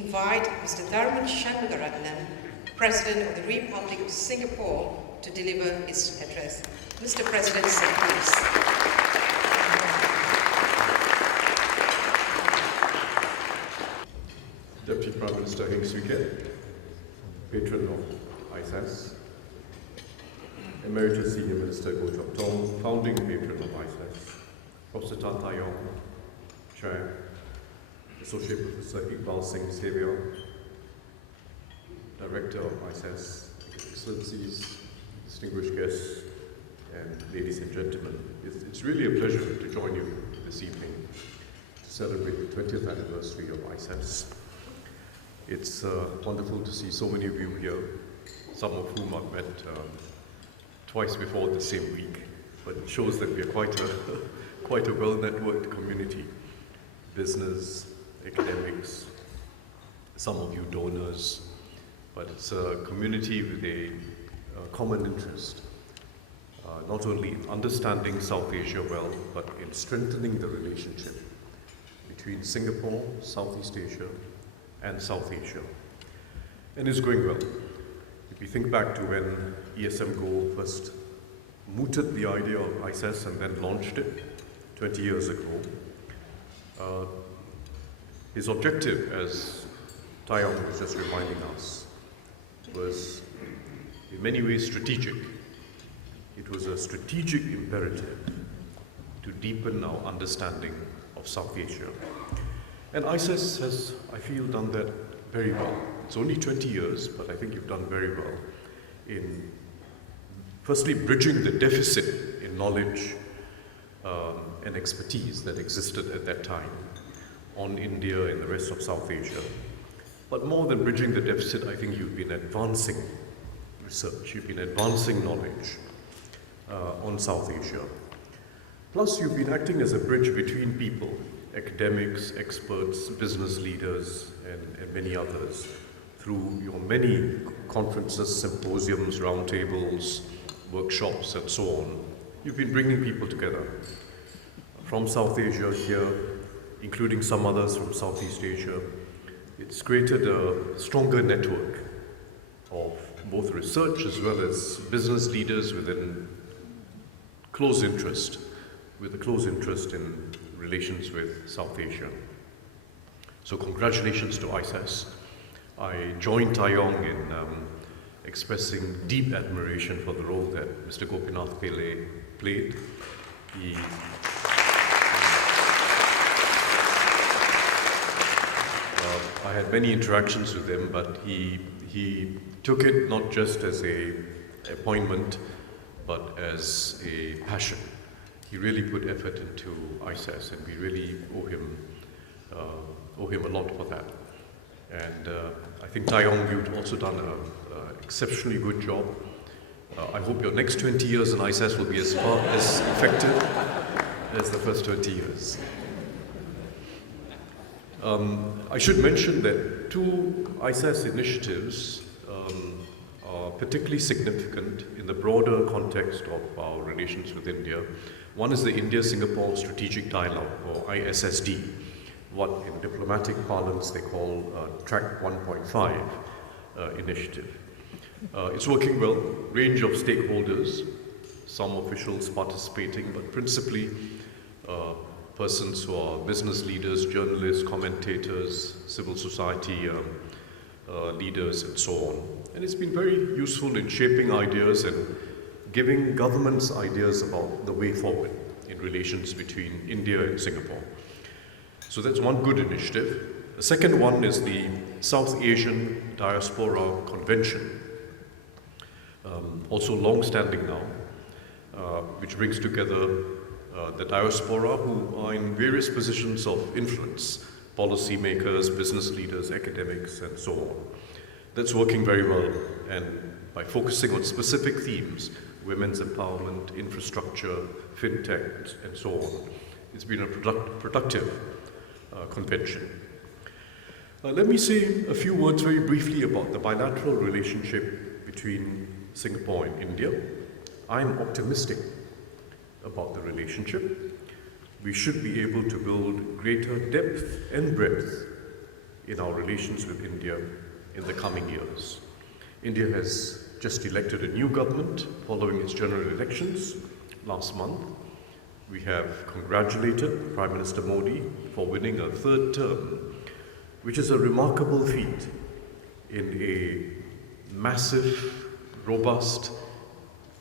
invite Mr. Tharman Shanmugaratnam, President of the Republic of Singapore, to deliver his address. Mr. President, please. Deputy Prime Minister Heng Swee Keat, patron of ISAS, Emeritus Senior Minister Goh Chok Tong, founding patron of ISAS, Professor Tan Tai Yong, Chair, Associate Professor Iqbal Singh Xavier, Director of ISAS, Excellencies, distinguished guests, and ladies and gentlemen. It's really a pleasure to join you this evening to celebrate the 20th anniversary of ISAS. It's wonderful to see so many of you here, some of whom I've met twice before the same week, but it shows that we are quite a well-networked community. Business, academics, some of you donors, but it's a community with a common interest, not only in understanding South Asia well, but in strengthening the relationship between Singapore, Southeast Asia, and South Asia. And it's going well. If you think back to when ESM Goh first mooted the idea of ISAS and then launched it 20 years ago, his objective, as Tai Yong was just reminding us, was in many ways strategic. It was a strategic imperative to deepen our understanding of South Asia. And ISAS has, I feel, done that very well. It's only 20 years, but I think you've done very well in firstly bridging the deficit in knowledge and expertise that existed at that time on India and the rest of South Asia. But more than bridging the deficit, I think you've been advancing research, you've been advancing knowledge on South Asia. Plus, you've been acting as a bridge between people, academics, experts, business leaders, and many others through your many conferences, symposiums, roundtables, workshops, and so on. You've been bringing people together from South Asia here, including some others from Southeast Asia. It's created a stronger network of both research as well as business leaders with a close interest in relations with South Asia. So congratulations to ISAS. I join Tai Yong in expressing deep admiration for the role that Mr. Gopinath Pillai played. I had many interactions with him, but he took it not just as an appointment, but as a passion. He really put effort into ISAS, and we really owe him a lot for that. And I think Tai Yong, you've also done an exceptionally good job. I hope your next 20 years in ISAS will be as effective as the first 20 years. I should mention that two ISAS initiatives are particularly significant in the broader context of our relations with India. One is the India-Singapore Strategic Dialogue, or ISSD, what in diplomatic parlance they call Track 1.5 initiative. It's working well, range of stakeholders, some officials participating, but principally persons who are business leaders, journalists, commentators, civil society leaders, and so on. And it's been very useful in shaping ideas and giving governments ideas about the way forward in relations between India and Singapore. So that's one good initiative. The second one is the South Asian Diaspora Convention, also long-standing now, which brings together the diaspora who are in various positions of influence, policymakers, business leaders, academics, and so on. That's working very well, and by focusing on specific themes, women's empowerment, infrastructure, fintech, and so on, it's been a productive convention. Let me say a few words very briefly about the bilateral relationship between Singapore and India. I'm optimistic about the relationship. We should be able to build greater depth and breadth in our relations with India in the coming years. India has just elected a new government following its general elections last month. We have congratulated Prime Minister Modi for winning a third term, which is a remarkable feat in a massive, robust,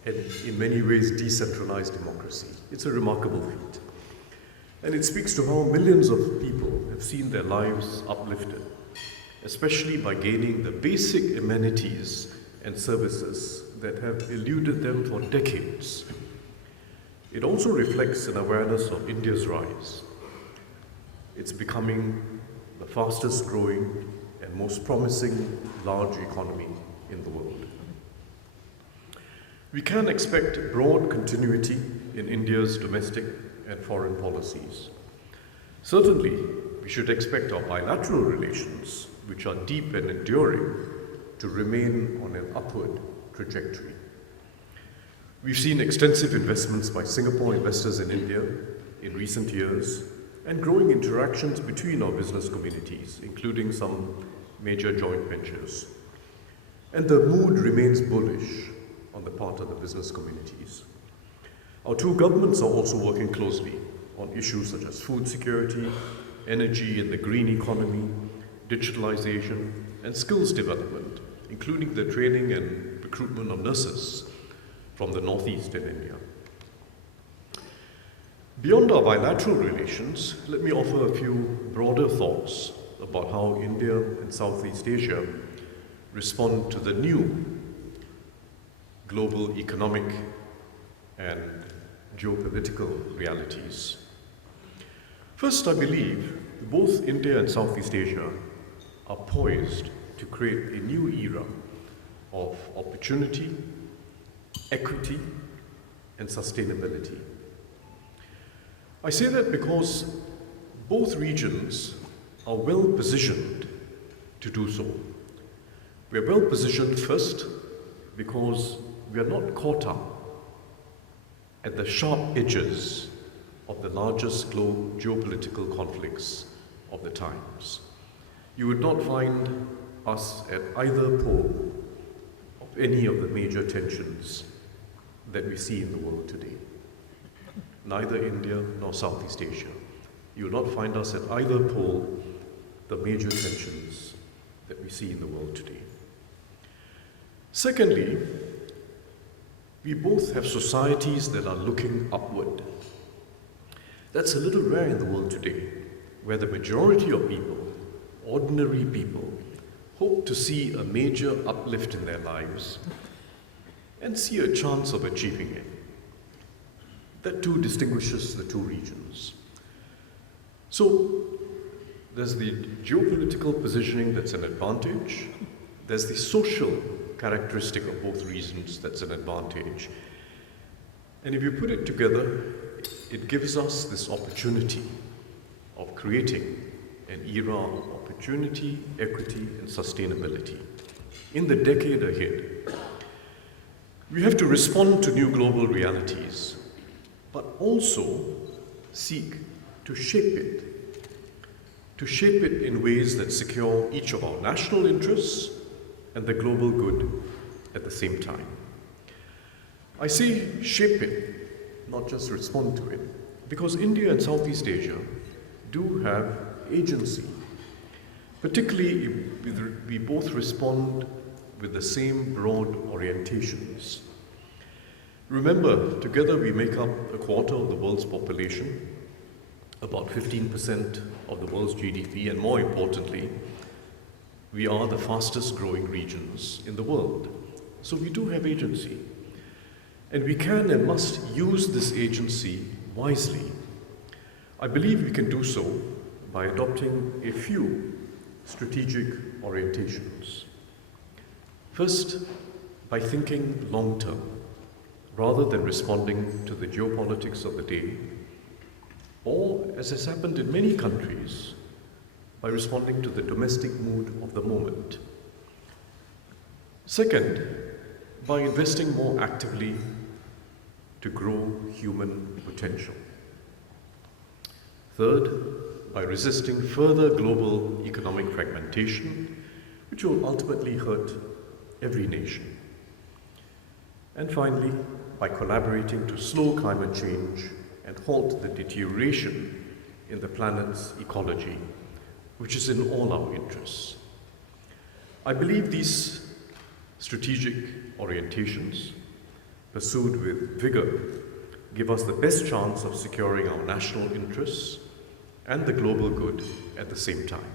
and in many ways decentralized democracy. It's a remarkable feat. And it speaks to how millions of people have seen their lives uplifted, especially by gaining the basic amenities and services that have eluded them for decades. It also reflects an awareness of India's rise. It's becoming the fastest growing and most promising large economy in the world. We can expect broad continuity in India's domestic and foreign policies. Certainly, we should expect our bilateral relations, which are deep and enduring, to remain on an upward trajectory. We've seen extensive investments by Singapore investors in India in recent years and growing interactions between our business communities, including some major joint ventures. And the mood remains bullish on the part of the business communities. Our two governments are also working closely on issues such as food security, energy and the green economy, digitalization, and skills development, including the training and recruitment of nurses from the Northeast in India. Beyond our bilateral relations, let me offer a few broader thoughts about how India and Southeast Asia respond to the new global economic and geopolitical realities. First, I believe both India and Southeast Asia are poised to create a new era of opportunity, equity, and sustainability. I say that because both regions are well positioned to do so. We are well positioned first because we are not caught up at the sharp edges of the largest global geopolitical conflicts of the times. You would not find us at either pole of any of the major tensions that we see in the world today. Neither India nor Southeast Asia. You will not find us at either pole the major tensions that we see in the world today. Secondly, we both have societies that are looking upward. That's a little rare in the world today, where the majority of people, ordinary people, hope to see a major uplift in their lives and see a chance of achieving it. That too distinguishes the two regions. So there's the geopolitical positioning that's an advantage. There's the social characteristic of both regions that's an advantage. And if you put it together, it gives us this opportunity of creating an era of opportunity, equity, and sustainability. In the decade ahead, we have to respond to new global realities, but also seek to shape it in ways that secure each of our national interests and the global good at the same time. I say shape it, not just respond to it, because India and Southeast Asia do have agency. Particularly if we both respond with the same broad orientations. Remember, together we make up a quarter of the world's population, about 15% of the world's GDP, and more importantly, we are the fastest growing regions in the world. So we do have agency. And we can and must use this agency wisely. I believe we can do so by adopting a few strategic orientations. First, by thinking long-term, rather than responding to the geopolitics of the day, or, as has happened in many countries, by responding to the domestic mood of the moment. Second, by investing more actively to grow human potential. Third, by resisting further global economic fragmentation, which will ultimately hurt every nation. And finally, by collaborating to slow climate change and halt the deterioration in the planet's ecology, which is in all our interests. I believe these strategic orientations, pursued with vigor, give us the best chance of securing our national interests and the global good at the same time.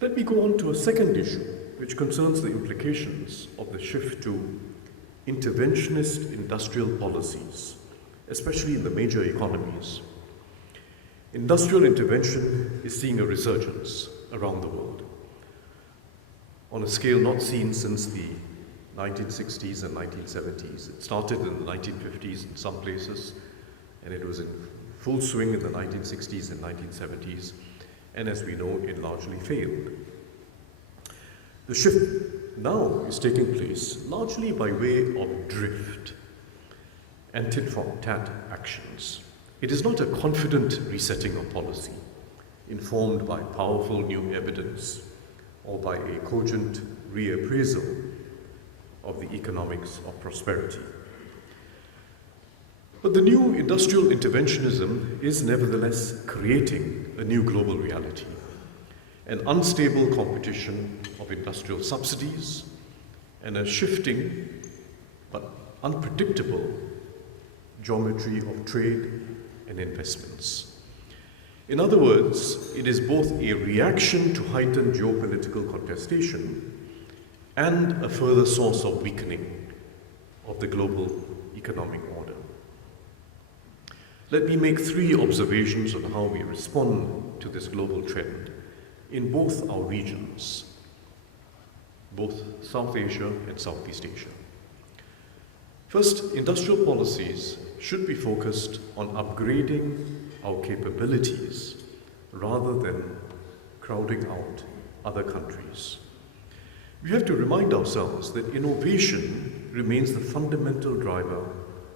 Let me go on to a second issue, which concerns the implications of the shift to interventionist industrial policies, especially in the major economies. Industrial intervention is seeing a resurgence around the world on a scale not seen since the 1960s and 1970s. It started in the 1950s in some places, and it was in full swing in the 1960s and 1970s, and as we know, it largely failed. The shift now is taking place largely by way of drift and tit-for-tat actions. It is not a confident resetting of policy, informed by powerful new evidence or by a cogent reappraisal of the economics of prosperity. But the new industrial interventionism is nevertheless creating a new global reality, an unstable competition of industrial subsidies and a shifting but unpredictable geometry of trade and investments. In other words, it is both a reaction to heightened geopolitical contestation and a further source of weakening of the global economic order. Let me make three observations on how we respond to this global trend in both our regions, both South Asia and Southeast Asia. First, industrial policies should be focused on upgrading our capabilities rather than crowding out other countries. We have to remind ourselves that innovation remains the fundamental driver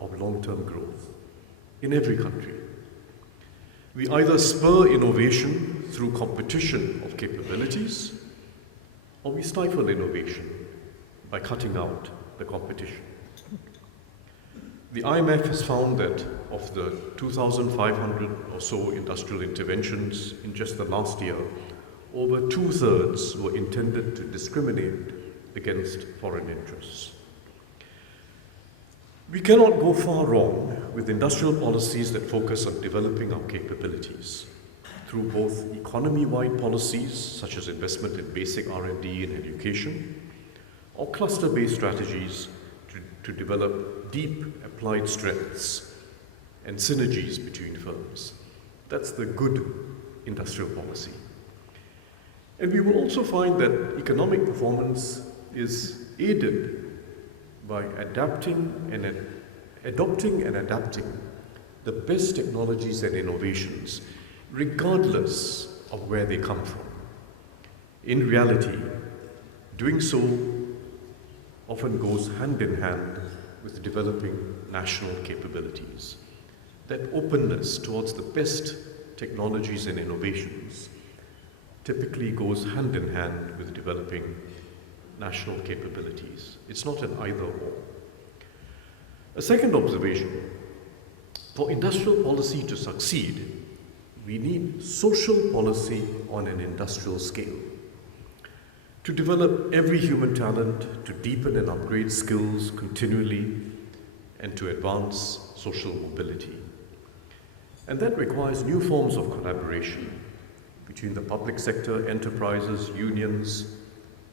of long-term growth in every country. We either spur innovation through competition of capabilities, or we stifle innovation by cutting out the competition. The IMF has found that of the 2,500 or so industrial interventions in just the last year, over 2/3 were intended to discriminate against foreign interests. We cannot go far wrong with industrial policies that focus on developing our capabilities through both economy-wide policies, such as investment in basic R&D and education, or cluster-based strategies to develop deep applied strengths and synergies between firms. That's the good industrial policy. And we will also find that economic performance is aided by adopting and adapting the best technologies and innovations, regardless of where they come from. In reality, doing so often goes hand in hand with developing national capabilities. That openness towards the best technologies and innovations typically goes hand in hand with developing national capabilities. It's not an either-or. A second observation: for industrial policy to succeed, we need social policy on an industrial scale. To develop every human talent, to deepen and upgrade skills continually, and to advance social mobility. And that requires new forms of collaboration between the public sector, enterprises, unions,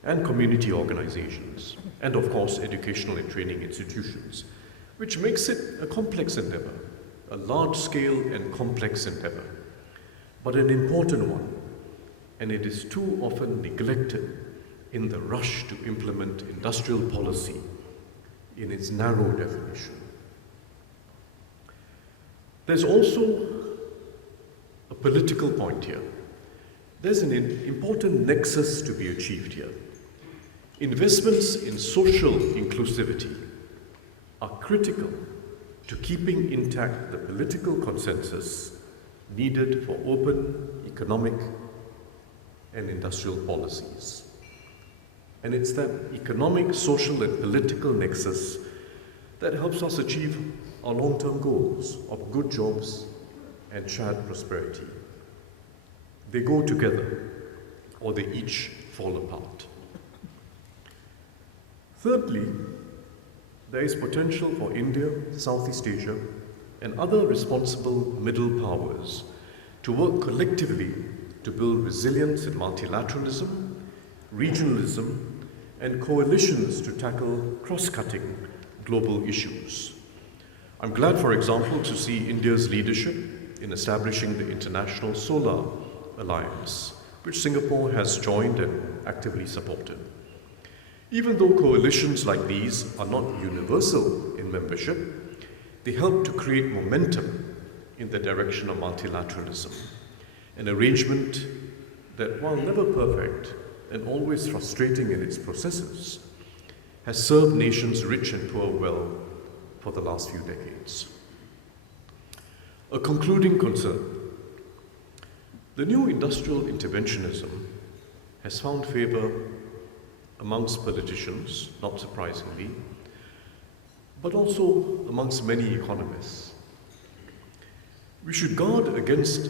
and community organizations, and of course, educational and training institutions, which makes it a complex endeavor, a large-scale and complex endeavor, but an important one, and it is too often neglected in the rush to implement industrial policy in its narrow definition. There's also a political point here. There's an important nexus to be achieved here. Investments in social inclusivity are critical to keeping intact the political consensus needed for open economic and industrial policies. And it's that economic, social, and political nexus that helps us achieve our long-term goals of good jobs and shared prosperity. They go together, or they each fall apart. Thirdly, there is potential for India, Southeast Asia, and other responsible middle powers to work collectively to build resilience in multilateralism, regionalism, and coalitions to tackle cross-cutting global issues. I'm glad, for example, to see India's leadership in establishing the International Solar Alliance, which Singapore has joined and actively supported. Even though coalitions like these are not universal in membership, they help to create momentum in the direction of multilateralism, an arrangement that, while never perfect and always frustrating in its processes, has served nations rich and poor well for the last few decades. A concluding concern: the new industrial interventionism has found favor amongst politicians, not surprisingly, but also amongst many economists. We should guard against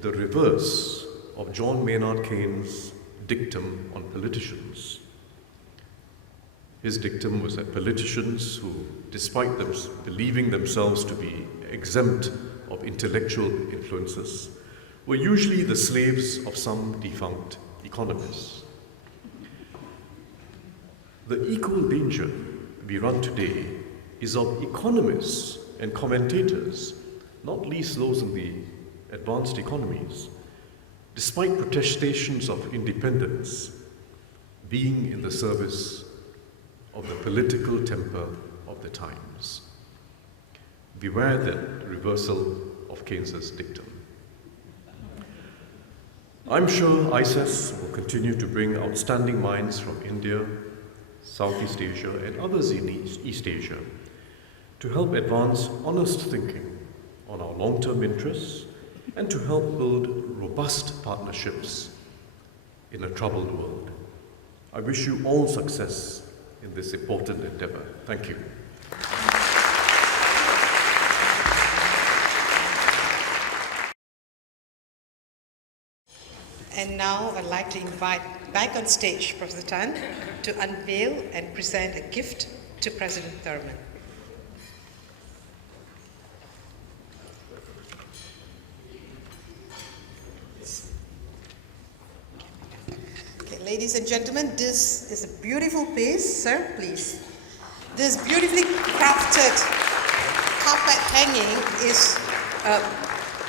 the reverse of John Maynard Keynes' dictum on politicians. His dictum was that politicians who, despite them believing themselves to be exempt of intellectual influences, were usually the slaves of some defunct economists. The equal danger we run today is of economists and commentators, not least those in the advanced economies, despite protestations of independence, being in the service of the political temper of the times. Beware that reversal of Keynes's dictum. I'm sure ISAS will continue to bring outstanding minds from India, Southeast Asia, and others in East Asia to help advance honest thinking on our long-term interests and to help build robust partnerships in a troubled world. I wish you all success in this important endeavor. Thank you. And now I'd like to invite back on stage Professor Tan to unveil and present a gift to President Tharman. Okay, ladies and gentlemen, this is a beautiful piece. Sir, please. This beautifully crafted carpet hanging is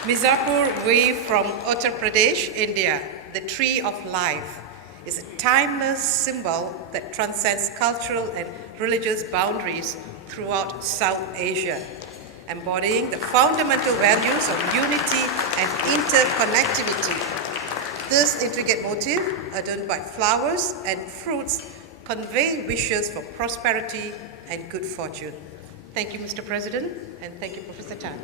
Mirzapur wave from Uttar Pradesh, India. The tree of life is a timeless symbol that transcends cultural and religious boundaries throughout South Asia, embodying the fundamental values of unity and interconnectivity. This intricate motif, adorned by flowers and fruits, convey wishes for prosperity and good fortune. Thank you, Mr. President, and thank you, Professor Tan.